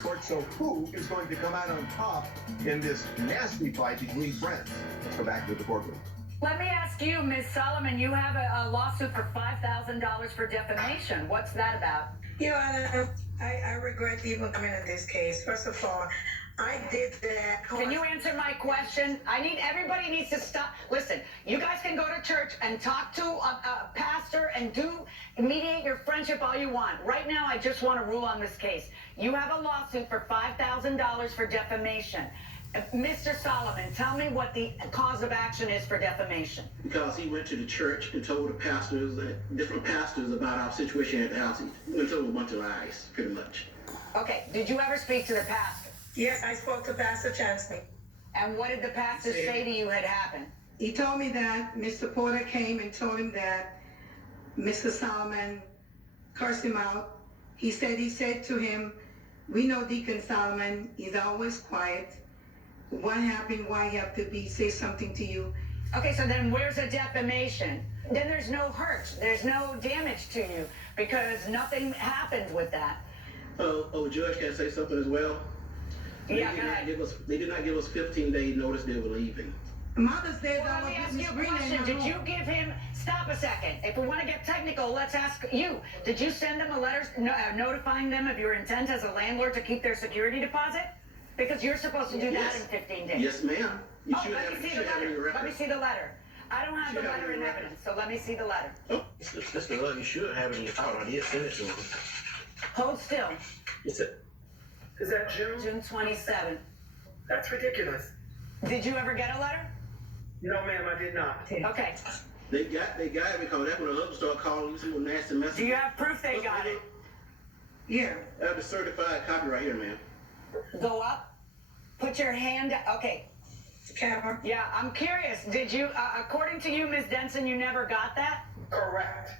So who is going to come out on top in this nasty fight between friends? Let's go back to the courtroom. Let me ask you, Ms. Solomon, you have a lawsuit for $5,000 for defamation. What's that about? Your Honor, I regret even coming in this case. First of all, I did that. Can you answer my question? Everybody needs to stop. Listen, you guys can go to church and talk to a pastor and mediate your friendship all you want. Right now, I just want to rule on this case. You have a lawsuit for $5,000 for defamation. Mr. Solomon, tell me what the cause of action is for defamation. Because he went to the church and told the pastors, different pastors, about our situation at the house. He went told a bunch of lies, pretty much. Okay, did you ever speak to the pastor? Yes, I spoke to Pastor Chancellor. And what did the pastor say to you had happened? He told me that Mr. Porter came and told him that Mr. Solomon cursed him out. He said to him, "We know Deacon Solomon, he's always quiet. What happened? Why he have to say something to you?" Okay, so then where's the defamation? Then there's no hurt. There's no damage to you because nothing happened with that. Oh, Judge, can I say something as well? Yeah, go ahead. They did not give us 15-day notice they were leaving. Mother's Day, well, let me ask you a question. Did you give him, stop a second. If we want to get technical, let's ask you. Did you send them a letter notifying them of your intent as a landlord to keep their security deposit? Because you're supposed to do that in 15 days. Yes, ma'am. Let me see the letter. Let me see the letter. I don't have the letter in evidence, so let me see the letter. Oh, that's the letter you should have in your file right here. Send it to him. Hold still. Yes, sir. Is that June? June 27th. That's ridiculous. Did you ever get a letter? No, ma'am, I did not. Okay. They got it because that's when the others start calling you some nasty messages. Do you have proof they got it? Yeah. I have the certified copy right here, ma'am. Go up. Put your hand. Okay. Camera. Yeah, I'm curious. Did you, according to you, Ms. Denson, you never got that? Correct.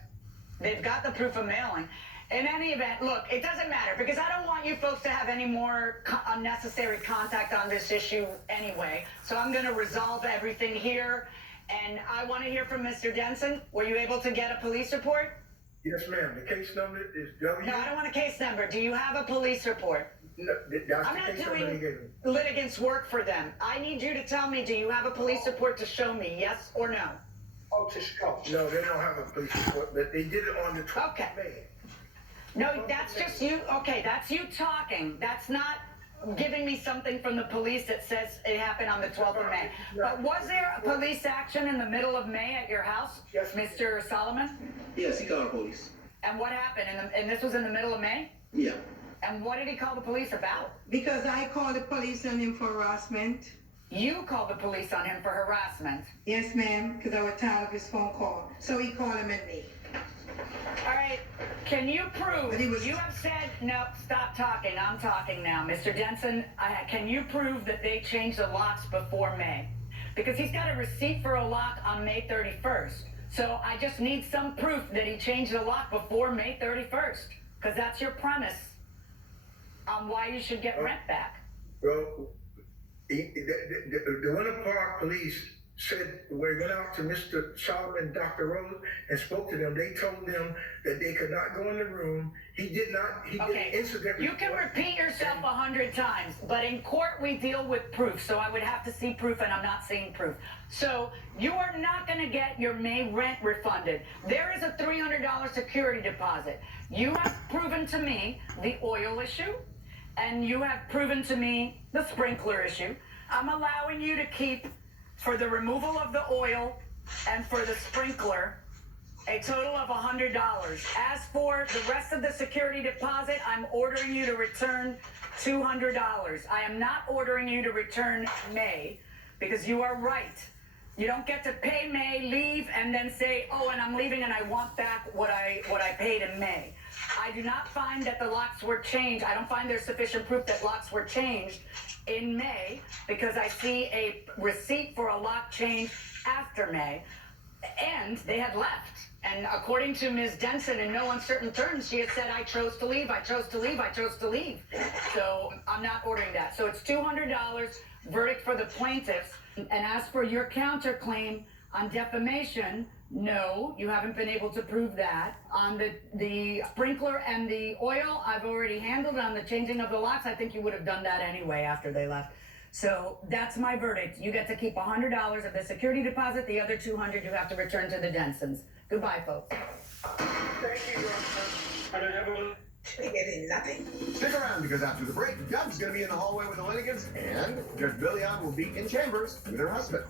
They've got the proof of mailing. In any event, look, it doesn't matter because I don't want you folks to have any more unnecessary contact on this issue anyway. So I'm going to resolve everything here. And I want to hear from Mr. Denson. Were you able to get a police report? Yes, ma'am. The case number is W. No, I don't want a case number. Do you have a police report? No, that's I'm the not case number they doing gave me. litigants' work for them. I need you to tell me, do you have a police report to show me, yes or no? Oh, no, they don't have a police report, but they did it on the 12th Okay. of May. No, that's just you. Okay, that's you talking. That's not giving me something from the police that says it happened on the 12th of May. But was there a police action in the middle of May at your house, Yes. Mr. Solomon? Yes, he called the police. And what happened? And this was in the middle of May? Yeah. And what did he call the police about? Because I called the police on him for harassment. You called the police on him for harassment. Yes, ma'am, because I was tired of his phone call. So he called him at me. All right, can you prove, But he was- you have said, no, stop talking, I'm talking now. Mr. Denson, can you prove that they changed the locks before May? Because he's got a receipt for a lock on May 31st. So I just need some proof that he changed the lock before May 31st. Because that's your premise on why you should get rent back. Well, the Winter Park police said, we went out to Mr. Solomon, Dr. Rose, and spoke to them. They told them that they could not go in the room. He did Okay, an incident you can report. repeat yourself 100 times, but in court we deal with proof, so I would have to see proof, and I'm not seeing proof. So you are not going to get your May rent refunded. There is a $300 security deposit. You have proven to me the oil issue, and you have proven to me the sprinkler issue. I'm allowing you to keep, for the removal of the oil and for the sprinkler, a total of $100. As for the rest of the security deposit, I'm ordering you to return $200. I am not ordering you to return May because you are right. You don't get to pay May, leave, and then say, oh, and I'm leaving and I want back what I paid in May. I do not find that the locks were changed. I don't find there's sufficient proof that locks were changed in May because I see a receipt for a lock change after May, and they had left. And according to Ms. Denson, in no uncertain terms, she had said, I chose to leave, I chose to leave, I chose to leave. So I'm not ordering that. So it's $200 verdict for the plaintiffs. And as for your counterclaim on defamation, No, you haven't been able to prove that. On the sprinkler and the oil, I've already handled. On the changing of the locks, I think you would have done that anyway after they left. So that's my verdict. You get to keep $100 of the security deposit. The other $200 you have to return to the Jensens. Goodbye, folks. Thank you, I don't have a... Getting nothing. Stick around because after the break, Doug's going to be in the hallway with the litigants, and Judge Billion will be in chambers with her husband.